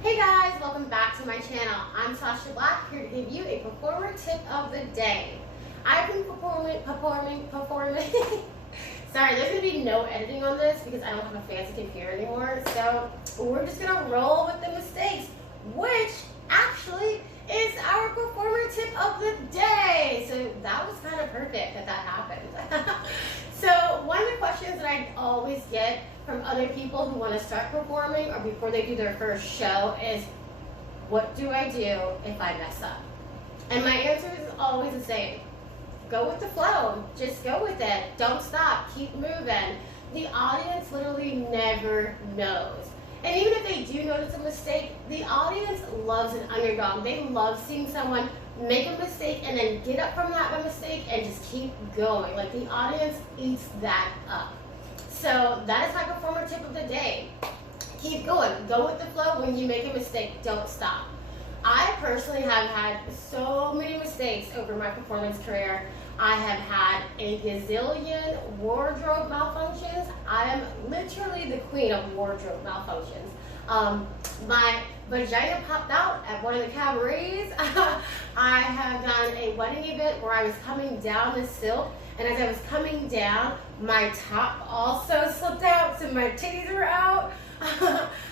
Hey guys, welcome back to my channel. I'm Sasha Black, here to give you a performer tip of the day. I've been performing. Sorry, there's going to be no editing on this because I don't have a fancy computer anymore. So we're just going to roll with the mistakes, which actually is our performer tip of the day. So that was kind of perfect that happened. So one of the questions that I always get from other people who want to start performing or before they do their first show is, what do I do if I mess up? And my answer is always the same. Go with the flow. Just go with it. Don't stop. Keep moving. The audience literally never knows. And even if they do notice a mistake, the audience loves an underdog. They love seeing someone make a mistake and then get up from that mistake and just keep going. Like, the audience eats that up. So that is my performer tip of the day. Keep going. Go with the flow. When you make a mistake, don't stop. I personally have had so many mistakes over my performance career. I have had a gazillion wardrobe malfunctions. I am literally the queen of wardrobe malfunctions. My vagina popped out at one of the cabarets. I have done a wedding event where I was coming down the silk, and as I was coming down, my top also slipped out, so my titties were out.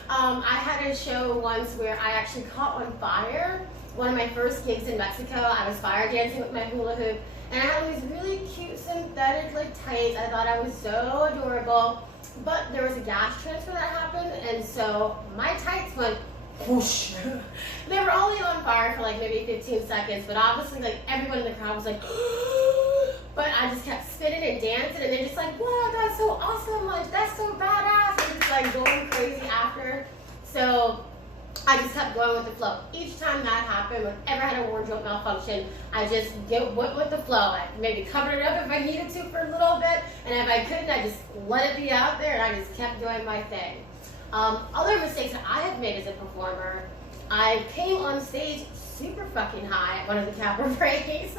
I had a show once where I actually caught on fire. One of my first gigs in Mexico, I was fire dancing with my hula hoop, and I had these really cute synthetic tights. I thought I was so adorable, but there was a gas transfer that happened, and so my tights went whoosh. They were only on fire for maybe 15 seconds, but obviously everyone in the crowd was like, but I just kept spinning and dancing, and they're just like, wow, that's so awesome, that's so badass, and just going crazy after. So I just kept going with the flow. Each time that happened, whenever I had a wardrobe malfunction, I just went with the flow. I maybe covered it up if I needed to for a little bit, and if I couldn't, I just let it be out there, and I just kept doing my thing. Other mistakes that I have made as a performer, I came on stage super fucking high at one of the cabarets.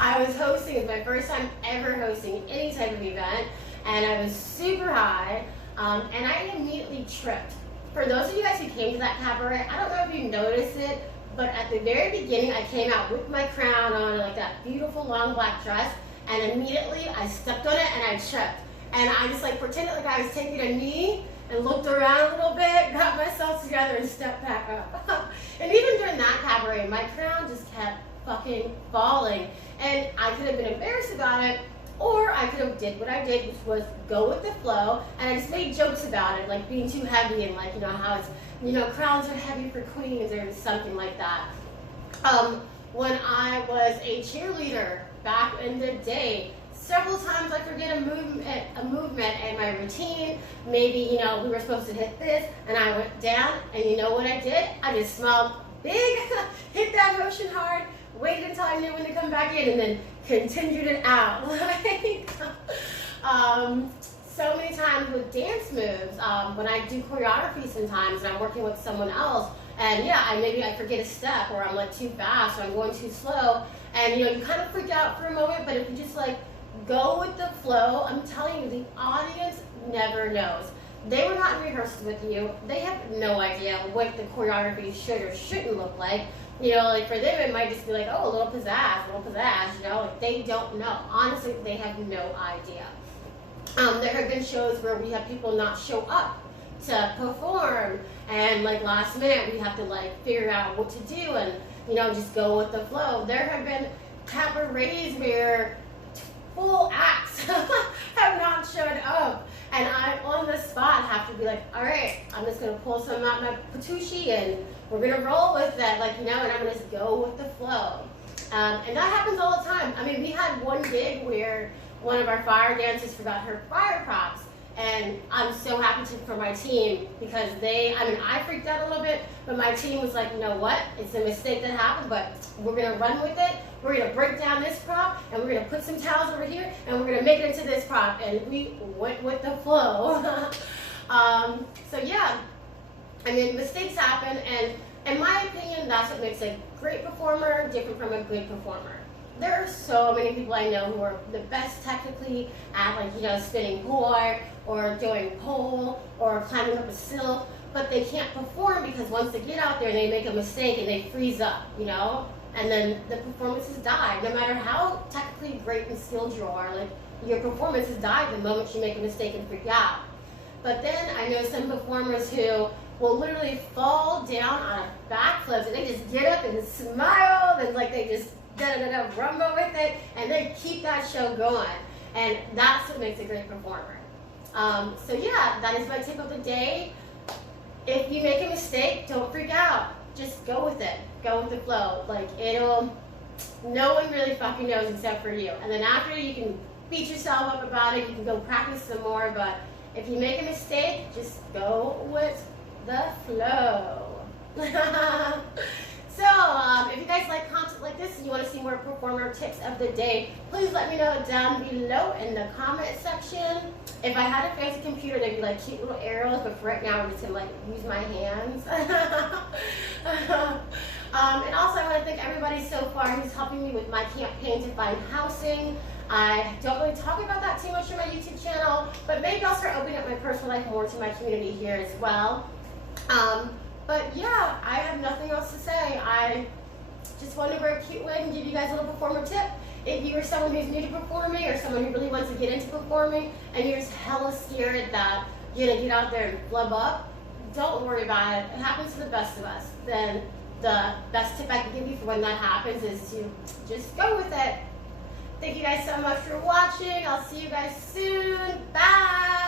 I was hosting, it was my first time ever hosting any type of event, and I was super high, and I immediately tripped. For those of you guys who came to that cabaret, I don't know if you noticed it, but at the very beginning, I came out with my crown on, that beautiful long black dress, and immediately I stepped on it and I tripped. And I just pretended like I was taking a knee and looked around a little bit, got myself together, and stepped back up. And even during that cabaret, my crown just kept fucking falling. And I could have been embarrassed about it, or I could have did what I did, which was go with the flow, and I just made jokes about it, like being too heavy, and how it's, crowns are heavy for queens, or something like that. When I was a cheerleader back in the day, several times I forget a movement in my routine. Maybe, we were supposed to hit this, and I went down, and you know what I did? I just smiled big, hit that motion hard, waited until I knew when to come back in, and then continued it out. So many times with dance moves, when I do choreography sometimes, and I'm working with someone else, and maybe I forget a step, or I'm too fast, or I'm going too slow, and you kind of freak out for a moment, but if you just go with the flow, I'm telling you, the audience never knows. They were not in rehearsals with you. They have no idea what the choreography should or shouldn't look like. For them, it might just be oh, a little pizzazz, they don't know. Honestly, they have no idea. There have been shows where we have people not show up to perform, and last minute, we have to figure out what to do and, just go with the flow. There have been cabarets where full acts have not showed up, and I on the spot have to be all right, I'm just gonna pull some out my patoochie and we're gonna roll with that, and I'm gonna just go with the flow. And that happens all the time. I mean, we had one gig where one of our fire dancers forgot her fire props, and I'm so happy for my team, because I freaked out a little bit, but my team was you know what, it's a mistake that happened, but we're gonna run with it. We're gonna break down this prop, and we're gonna put some towels over here, and we're gonna make it into this prop, and we went with the flow. So yeah, mistakes happen, and in my opinion, that's what makes a great performer different from a good performer. There are so many people I know who are the best technically at spinning board, or doing pole, or climbing up a sill, but they can't perform because once they get out there and they make a mistake and they freeze up, you know, and then the performances die. No matter how technically great and skilled you are, like your performances die the moment you make a mistake and freak out. But then I know some performers who will literally fall down on a backflip and they just get up and smile and like they just rumble with it and they keep that show going. And that's what makes a great performer. So yeah, that is my tip of the day. If you make a mistake, don't freak out. Just go with it. Go with the flow. Like no one really fucking knows except for you. And then after you can beat yourself up about it, you can go practice some more, but if you make a mistake, just go with the flow. So, if you guys like content like this and you want to see more performer tips of the day, please let me know down below in the comment section. If I had a fancy computer, they'd be like cute little arrows, but for right now, I'm just going to like use my hands. And also, I want to thank everybody so far who's helping me with my campaign to find housing. I don't really talk about that too much on my YouTube channel, but maybe I'll start opening up my personal life more to my community here as well. But yeah, I have nothing else to say. I just wanted to wear a cute wig and give you guys a little performer tip. If you are someone who's new to performing or someone who really wants to get into performing and you're just hella scared that you're going to get out there and flub up, don't worry about it. It happens to the best of us. Then the best tip I can give you for when that happens is to just go with it. Thank you guys so much for watching. I'll see you guys soon. Bye!